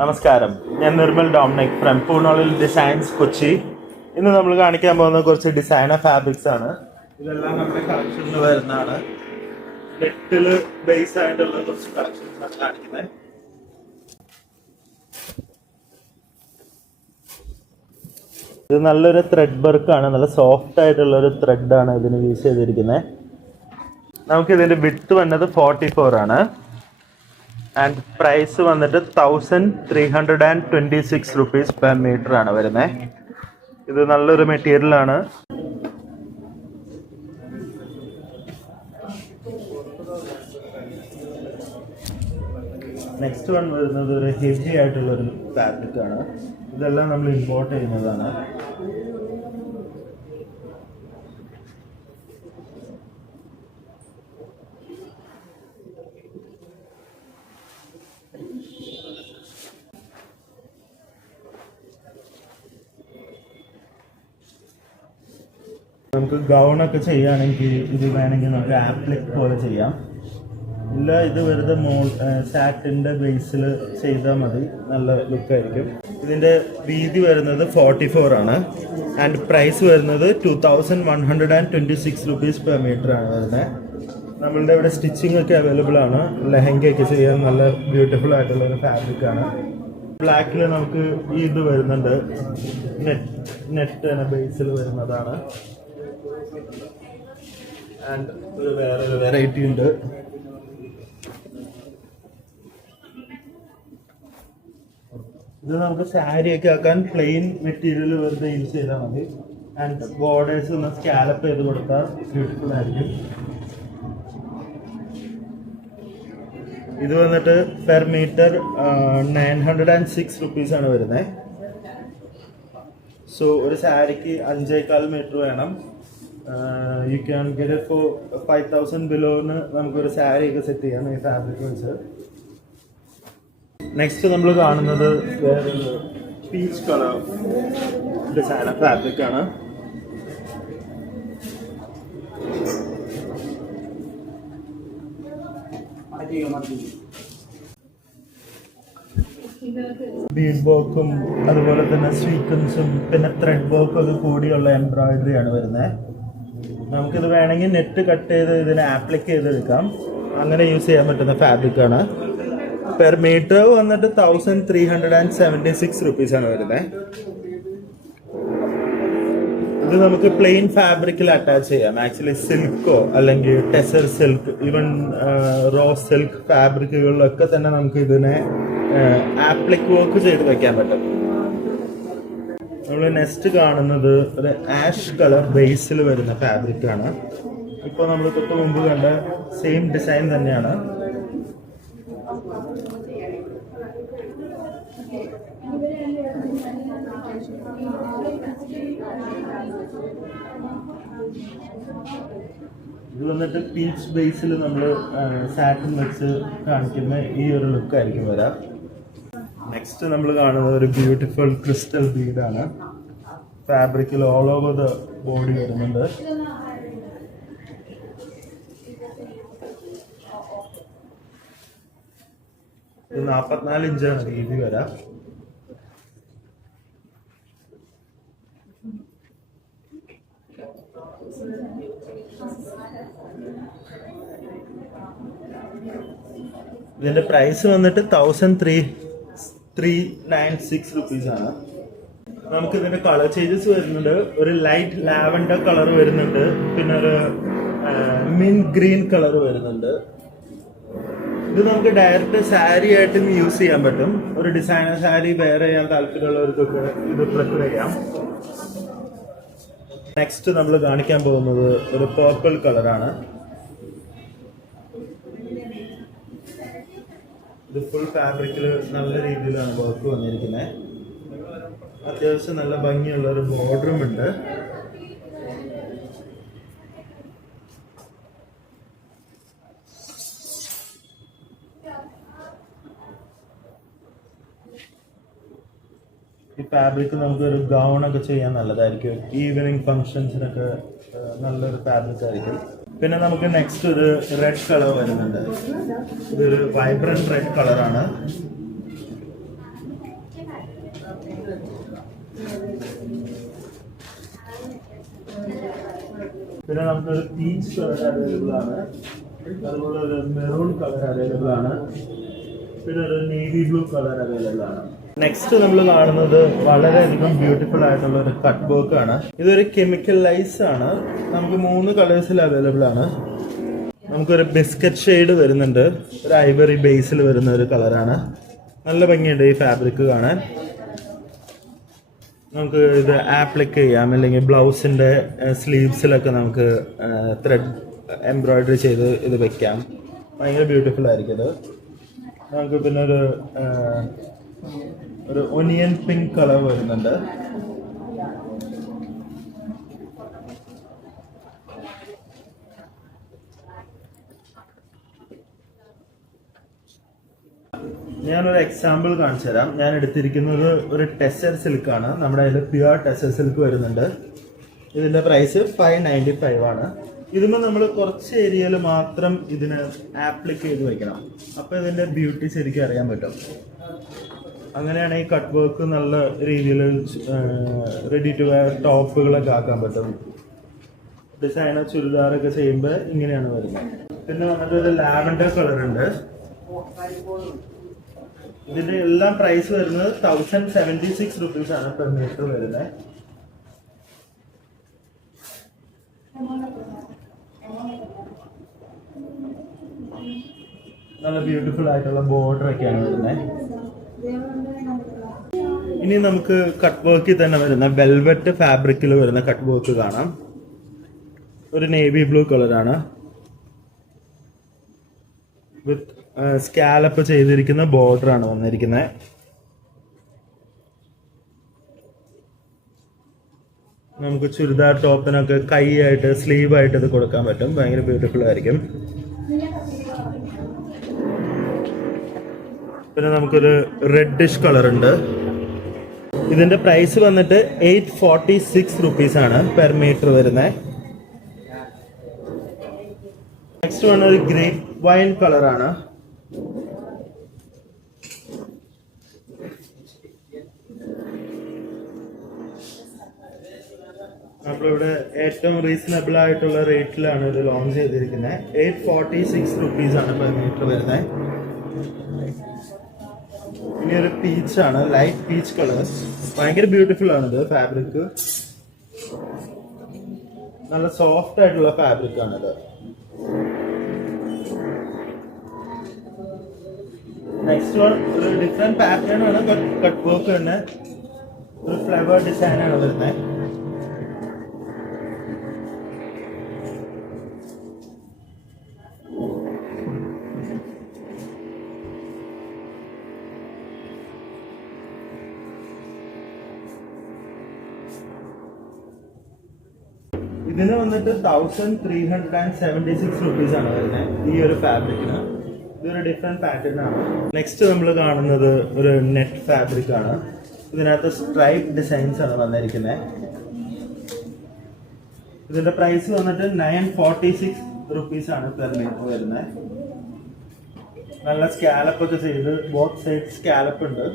നമസ്കാരം, ഞാൻ Nirmal Dominic from പൂണോളിൽ ഡിസൈൻസ് കൊച്ചി. ഇന്ന് നമ്മൾ കാണിക്കാൻ പോകുന്ന കുറച്ച് ഡിസൈനർ ഫാബ്രിക്സ് ആണ്. ഇതെല്ലാം നമ്മുടെ കളക്ഷനിൽ വരുന്നതാണ്. നെറ്റില് ബേസ് ആയിട്ടുള്ള കുറച്ച് കളക്ഷൻസ് ആണ് കാണിക്കുന്നത്. ഇത് നല്ലൊരു ത്രെഡ് വർക്കാണ്, നല്ല സോഫ്റ്റ് ആയിട്ടുള്ള ഒരു ത്രെഡാണ് ഇതിന് യൂസ് ചെയ്തിരിക്കുന്നത്. നമുക്ക് ഇതിന്റെ വിഡ്ത്ത് വന്നത് 44 ആണ്. ആൻഡ് പ്രൈസ് വന്നിട്ട് 1326 റുപ്പീസ് പെർ മീറ്റർ ആണ് വരുന്നത്. ഇത് നല്ലൊരു മെറ്റീരിയൽ ആണ്. നെക്സ്റ്റ് വൺ വരുന്നത് ഒരു ഹെവി ആയിട്ടുള്ള ഒരു ഫാബ്രിക് ആണ്. ഇതെല്ലാം നമ്മൾ ഇമ്പോർട്ട് ചെയ്യുന്നതാണ്. നമുക്ക് ഗൗണൊക്കെ ചെയ്യുകയാണെങ്കിൽ ഇത് വേണമെങ്കിൽ നമുക്ക് ആപ്ലിക് പോലെ ചെയ്യാം. ഇല്ല, ഇത് വെറുതെ സാറ്റിൻ്റെ ബേസിൽ ചെയ്താൽ മതി, നല്ല ലുക്കായിരിക്കും. ഇതിൻ്റെ വീതി വരുന്നത് 44 ആണ്. ആൻഡ് പ്രൈസ് വരുന്നത് 2126 റുപ്പീസ് പെർ മീറ്റർ ആണ് വരുന്നത്. നമ്മളുടെ ഇവിടെ സ്റ്റിച്ചിങ് ഒക്കെ അവൈലബിൾ ആണ്. ലെഹങ്കയൊക്കെ ചെയ്യാൻ നല്ല ബ്യൂട്ടിഫുൾ ആയിട്ടുള്ള ഒരു ഫാബ്രിക് ആണ്. ബ്ലാക്കിൽ നമുക്ക് ഇത് വരുന്നുണ്ട്, നെറ്റ് ബേസിൽ വരുന്നതാണ്. ആൻഡ് ഒരു വേറൊരു വെറൈറ്റി ഉണ്ട്. ഇത് നമുക്ക് സാരിയൊക്കെ ആക്കാൻ പ്ലെയിൻ മെറ്റീരിയൽ വെറുതെ യൂസ് ചെയ്താൽ മതി. ആൻഡ് ബോർഡേഴ്സ് ഒന്ന് സ്കാലപ്പ് ചെയ്ത് കൊടുത്താൽ ബ്യൂട്ടിഫുൾ ആയിരിക്കും. ഇത് വന്നിട്ട് പെർ മീറ്റർ 906 റുപ്പീസ് ആണ് വരുന്നത്. സോ ഒരു സാരിക്ക് 5.25 മീറ്റർ വേണം. You can get it for 5000 ബിലോന്ന് നമുക്കൊരു സാരി ഒക്കെ സെറ്റ് ചെയ്യാം ഈ ഫാബ്രിക് വെച്ച്. നെക്സ്റ്റ് നമ്മൾ കാണുന്നത് വേറൊരു പീച്ച് കളർ ഡിസൈനർ ഫാബ്രിക് ആണ്. ബീഡ് വർക്കും അതുപോലെ തന്നെ സ്വീക്വൻസും പിന്നെ ത്രെഡ് വർക്കും ഒക്കെ കൂടിയുള്ള എംബ്രോയിഡറി ആണ് വരുന്നത്. നമുക്കിത് വേണമെങ്കിൽ നെറ്റ് കട്ട് ചെയ്ത് ഇതിനെ ആപ്ലിക്ക് ചെയ്തെടുക്കാം. അങ്ങനെ യൂസ് ചെയ്യാൻ പറ്റുന്ന ഫാബ്രിക് ആണ്. പെർ മീറ്റർ വന്നിട്ട് 1376 റുപ്പീസ് ആണ് വരുന്നത്. ഇത് നമുക്ക് പ്ലെയിൻ ഫാബ്രിക്കിൽ അറ്റാച്ച് ചെയ്യാം. ആക്ച്വലി സിൽക്കോ അല്ലെങ്കിൽ tussar silk, even raw silk ഫാബ്രിക്കുകളിലൊക്കെ തന്നെ നമുക്ക് ഇതിനെ ആപ്ലിക് വർക്ക് ചെയ്ത് വെക്കാൻ പറ്റും. നമ്മൾ നെക്സ്റ്റ് കാണുന്നത് ഒരു ആഷ് കളർ ബേസിൽ വരുന്ന ഫാബ്രിക് ആണ്. ഇപ്പോൾ നമ്മൾ തൊട്ട് മുമ്പ് കണ്ട സെയിം ഡിസൈൻ തന്നെയാണ്. ഇത് വന്നിട്ട് പീച്ച് ബേസിൽ നമ്മൾ സാറ്റിൻ വെച്ച് കാണിക്കുന്ന ഈ ഒരു ലുക്ക് ആയിരിക്കും വരാം. നെക്സ്റ്റ് നമ്മൾ കാണുന്നത് ഒരു ബ്യൂട്ടിഫുൾ ക്രിസ്റ്റൽ ബീഡാണ്. ഫാബ്രിക്കിൽ ഓൾ ഓവർ ദ ബോഡി വരുന്നുണ്ട്. ഇത് 44 ഇഞ്ചാണ് വീതി വരാം. ഇതിന്റെ പ്രൈസ് വന്നിട്ട് 1396 റുപ്പീസ് ആണ്. നമുക്ക് ഇതിന്റെ കളർ ചേഞ്ചസ് വരുന്നുണ്ട്. ഒരു ലൈറ്റ് ലാവൻഡർ കളർ വരുന്നുണ്ട്, പിന്നെ ഒരു മിന്റ് ഗ്രീൻ കളർ വരുന്നുണ്ട്. ഇത് നമുക്ക് ഡയറക്റ്റ് സാരി ആയിട്ടും യൂസ് ചെയ്യാൻ പറ്റും. ഒരു ഡിസൈനർ സാരി വെയർ ചെയ്യാൻ താല്പര്യമുള്ളവർക്കൊക്കെ ഇത് പ്രിഫർ ചെയ്യാം. നെക്സ്റ്റ് നമ്മൾ കാണിക്കാൻ പോകുന്നത് ഒരു പർപ്പിൾ കളറാണ്. ഇത് ഫുൾ ഫാബ്രിക്കിൽ നല്ല രീതിയിലാണ് വർക്ക് വന്നിരിക്കുന്നത്. അത്യാവശ്യം നല്ല ഭംഗിയുള്ള ഒരു ബോർഡറും ഉണ്ട്. ഈ ഫാബ്രിക് നമുക്കൊരു ഗൗണൊക്കെ ചെയ്യാൻ നല്ലതായിരിക്കും. ഈവനിങ് ഫങ്ഷൻസിനൊക്കെ നല്ലൊരു ഫാബ്രിക് ആയിരിക്കും. പിന്നെ നമുക്ക് നെക്സ്റ്റ് ഒരു റെഡ് കളർ വരുന്നുണ്ട്. ഇതൊരു വൈബ്രന്റ് റെഡ് കളറാണ്. പിന്നെ നമുക്കൊരു പീച്ച് കളർ അവൈലബിൾ ആണ്, അതുപോലെ ഒരു മെറൂൺ കളർ അവൈലബിൾ ആണ്, പിന്നെ ഒരു നേവി ബ്ലൂ കളർ അവൈലബിൾ ആണ്. നെക്സ്റ്റ് നമ്മൾ കാണുന്നത് വളരെയധികം ബ്യൂട്ടിഫുൾ ആയിട്ടുള്ള ഒരു കട്ട് വർക്ക് ആണ്. ഇതൊരു കെമിക്കൽ ലൈസ് ആണ്. നമുക്ക് 3 കളേഴ്സിൽ അവൈലബിൾ ആണ്. നമുക്കൊരു ബിസ്ക്കറ്റ് ഷെയ്ഡ് വരുന്നുണ്ട്, ഒരു ഐവറി ബേസിൽ വരുന്ന ഒരു കളറാണ്. നല്ല ഭംഗിയുണ്ട് ഈ ഫാബ്രിക് കാണാൻ. നമുക്ക് ഇത് ആപ്ലിക്ക് ചെയ്യാം, അല്ലെങ്കിൽ ബ്ലൗസിൻ്റെ സ്ലീവ്സിലൊക്കെ നമുക്ക് ത്രെഡ് എംബ്രോയിഡറി ചെയ്ത് ഇത് വെക്കാം. ഭയങ്കര ബ്യൂട്ടിഫുൾ ആയിരിക്കും ഇത്. നമുക്ക് പിന്നെ ഒരു ഒനിയൻ പിങ്ക് കളർ വരുന്നുണ്ട്. ഞാനൊരു എക്സാമ്പിൾ കാണിച്ചു തരാം. ഞാൻ എടുത്തിരിക്കുന്നത് ഒരു ടെസർ സിൽക്കാണ്. നമ്മുടെ അതിൽ പ്യുവർ ടെസർ സിൽക്ക് വരുന്നുണ്ട്. ഇതിൻ്റെ പ്രൈസ് 595 ആണ്. ഇതിന് നമ്മൾ കുറച്ച് ഏരിയയിൽ മാത്രം ഇതിന് ആപ്ലിക്ക് ചെയ്ത് വെക്കണം. അപ്പോൾ ഇതിൻ്റെ ബ്യൂട്ടി ശരിക്കും അറിയാൻ പറ്റും. അങ്ങനെയാണ് ഈ കട്ട് വർക്ക് നല്ല രീതിയിൽ റെഡി ടു വെയർ ടോപ്പുകളൊക്കെ ആക്കാൻ പറ്റും. ഡിസൈനർ ചുരിദാറൊക്കെ ചെയ്യുമ്പോൾ ഇങ്ങനെയാണ് വരുന്നത്. പിന്നെ വന്നിട്ട് ഒരു ലാവൻഡർ കളർ ഉണ്ട്. ഇതിന്റെ എല്ലാം പ്രൈസ് വരുന്നത് 1076 റുപ്പീസ് ആണ് പെർ മീറ്റർ വരുന്നത്. നല്ല ബ്യൂട്ടിഫുൾ ആയിട്ടുള്ള ബോർഡർ ഒക്കെയാണ് വരുന്നത്. ഇനി നമുക്ക് കട്ട് വർക്കിൽ തന്നെ വരുന്ന വെൽവെറ്റ് ഫാബ്രിക്കിൽ വരുന്ന കട്ട് വർക്ക് കാണാം. ഒരു നേവി ബ്ലൂ കളറാണ് വിത്ത് സ്കാലപ്പ് ചെയ്തിരിക്കുന്ന ബോർഡർ ആണ് വന്നിരിക്കുന്നത്. നമുക്ക് ചുരിദാർ ടോപ്പിനൊക്കെ കൈ ആയിട്ട് സ്ലീവ് ആയിട്ട് ഇത് കൊടുക്കാൻ പറ്റും. ഭയങ്കര ബ്യൂട്ടിഫുൾ ആയിരിക്കും. പിന്നെ നമുക്കൊരു റെഡിഷ് കളർ ഉണ്ട്. ഇതിന്റെ പ്രൈസ് വന്നിട്ട് 846 റുപ്പീസ് ആണ് പെർ മീറ്റർ വരുന്നത്. നെക്സ്റ്റ് വൺ ഒരു ഗ്രേപ്പ് വൈൻ കളറാണ്. നമ്മളിവിടെ ഏറ്റവും റീസണബിൾ ആയിട്ടുള്ള റേറ്റിലാണ് ഇത് ലോഞ്ച് ചെയ്തിരിക്കുന്നത്. 846 റുപ്പീസ് ആണ് പെർ മീറ്റർ വരുന്നത്. ഇനി ഒരു പീച്ചാണ്, ലൈറ്റ് പീച്ച് കളർ. ഭയങ്കര ബ്യൂട്ടിഫുൾ ആണിത്. ഫാബ്രിക് നല്ല സോഫ്റ്റ് ആയിട്ടുള്ള ഫാബ്രിക് ആണിത്. നെക്സ്റ്റ് വൺ ഒരു ഡിഫറെന്റ് പാറ്റേൺ ആണ്, കട്ട് വർക്ക് തന്നെ ഒരു ഫ്ലവർ ഡിസൈൻ ആണ് വരുന്നത്. ഇതിന് വന്നിട്ട് 1376 റുപ്പീസ് ആണ് വരുന്നത് ഈ ഒരു ഫാബ്രിക്കിന്. ഇതൊരു ഡിഫറെന്റ് പാറ്റേൺ ആണ്. നെക്സ്റ്റ് നമ്മൾ കാണുന്നത് ഒരു നെറ്റ് ഫാബ്രിക് ആണ്. ഇതിനകത്ത് സ്ട്രൈപ്പ് ഡിസൈൻസ് ആണ് വന്നിരിക്കുന്നത്. ഇതിന്റെ പ്രൈസ് വന്നിട്ട് 946 റുപ്പീസ് ആണ് പെർ മീറ്റർ വരുന്നത്. നല്ല സ്കാലപ്പ് ഒക്കെ ചെയ്ത് ബോത്ത് സൈഡ് സ്കാലപ്പ് ഉണ്ട്.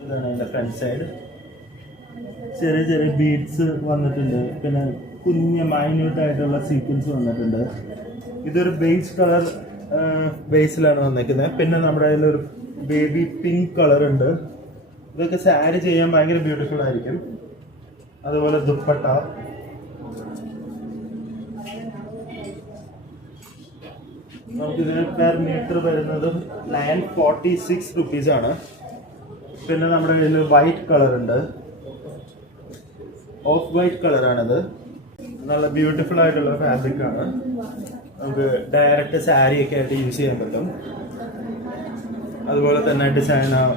ഇതാണ് അതിന്റെ ഫ്രണ്ട് സൈഡ്. ചെറിയ ചെറിയ ബീഡ്സ് വന്നിട്ടുണ്ട്. പിന്നെ കുഞ്ഞ് മൈന്യൂട്ട് ആയിട്ടുള്ള സീക്വൻസ് വന്നിട്ടുണ്ട്. ഇതൊരു ബേസ് കളർ ബേസിലാണ് വന്നിരിക്കുന്നത്. പിന്നെ നമ്മുടെ കയ്യിലൊരു ബേബി പിങ്ക് കളർ ഉണ്ട്. ഇതൊക്കെ സാരി ചെയ്യാൻ ഭയങ്കര ബ്യൂട്ടിഫുൾ ആയിരിക്കും. അതുപോലെ ദുപ്പട്ട. നമുക്കിതിന് പെർ മീറ്റർ വരുന്നത് 946 റുപ്പീസ് ആണ്. പിന്നെ നമ്മുടെ കയ്യിൽ വൈറ്റ് കളർ ഉണ്ട്. ഓഫ് വൈറ്റ് കളറാണിത്. നല്ല ബ്യൂട്ടിഫുൾ ആയിട്ടുള്ള ഫാബ്രിക് ആണ്. നമുക്ക് ഡയറക്റ്റ് സാരി ഒക്കെ ആയിട്ട് യൂസ് ചെയ്യാൻ പറ്റും. അതുപോലെ തന്നെ ഡിസൈനർ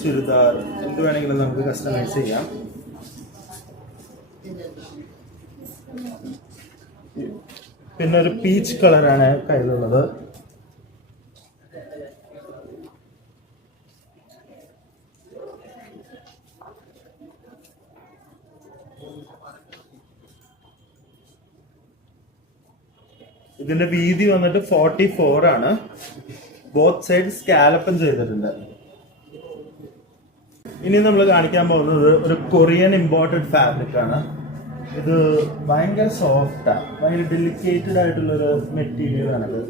ചുരിദാർ എന്ത് വേണമെങ്കിലും നമുക്ക് കസ്റ്റമൈസ് ചെയ്യാം. പിന്നെ ഒരു പീച്ച് കളറാണ് കയ്യിലുള്ളത്. ഇതിന്റെ വീതി വന്നിട്ട് 44 ആണ്. ബോത്ത് സൈഡ് സ്കാലപ്പും ചെയ്തിട്ടുണ്ട്. ഇനി നമ്മൾ കാണിക്കാൻ പോകുന്നത് ഒരു കൊറിയൻ ഇമ്പോർട്ടഡ് ഫാബ്രിക് ആണ്. ഇത് ഭയങ്കര സോഫ്റ്റാണ്, ഭയങ്കര ഡെലിക്കേറ്റഡ് ആയിട്ടുള്ളൊരു മെറ്റീരിയൽ ആണിത്.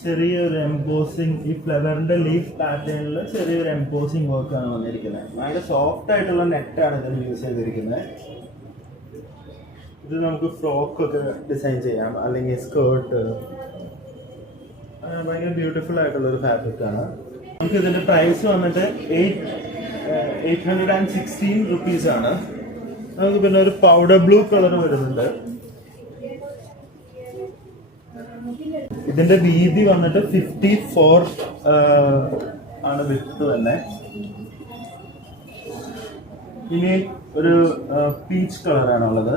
ചെറിയൊരു എംബോസിങ്, ഈ ഫ്ലവറിന്റെ ലീഫ് പാറ്റേണിൽ ചെറിയൊരു എംബോസിങ് വർക്കാണ് വന്നിരിക്കുന്നത്. ഭയങ്കര സോഫ്റ്റ് ആയിട്ടുള്ള നെറ്റാണ് ഇതിന് യൂസ് ചെയ്തിരിക്കുന്നത്. ഇത് നമുക്ക് ഫ്രോക്കൊക്കെ ഡിസൈൻ ചെയ്യാം, അല്ലെങ്കിൽ സ്കേർട്ട്. ഭയങ്കര ബ്യൂട്ടിഫുൾ ആയിട്ടുള്ള ഒരു ഫാബ്രിക് ആണ്. നമുക്ക് ഇതിന്റെ പ്രൈസ് വന്നിട്ട് 816 റുപ്പീസ് ആണ്. നമുക്ക് പിന്നെ ഒരു പൗഡർ ബ്ലൂ കളർ വരുന്നുണ്ട്. ഇതിന്റെ വീതി വന്നിട്ട് 54 ആണ് വിഡ്ത് തന്നെ. ഇനി ഒരു പീച്ച് കളറാണുള്ളത്.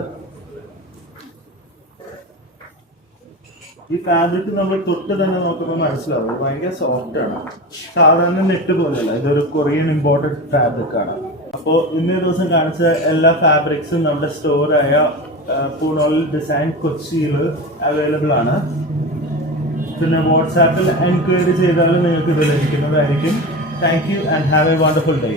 ഈ ഫാബ്രിക് നമ്മൾ തൊട്ട് തന്നെ നോക്കുമ്പോൾ മനസ്സിലാവും, ഭയങ്കര സോഫ്റ്റ് ആണ്. സാധാരണ നെറ്റ് പോലെയല്ല, ഇതൊരു കൊറിയൻ ഇമ്പോർട്ടഡ് ഫാബ്രിക് ആണ്. അപ്പോൾ ഇന്നേ ദിവസം കാണിച്ച എല്ലാ ഫാബ്രിക്സും നമ്മുടെ സ്റ്റോറായ പൂണോളിൽ ഡിസൈൻ കൊച്ചിയിൽ അവൈലബിൾ ആണ്. പിന്നെ വാട്സാപ്പിൽ എൻക്വയറി ചെയ്താലും നിങ്ങൾക്ക് ഇത് ലഭിക്കുന്നതായിരിക്കും. Thank you and have A wonderful day.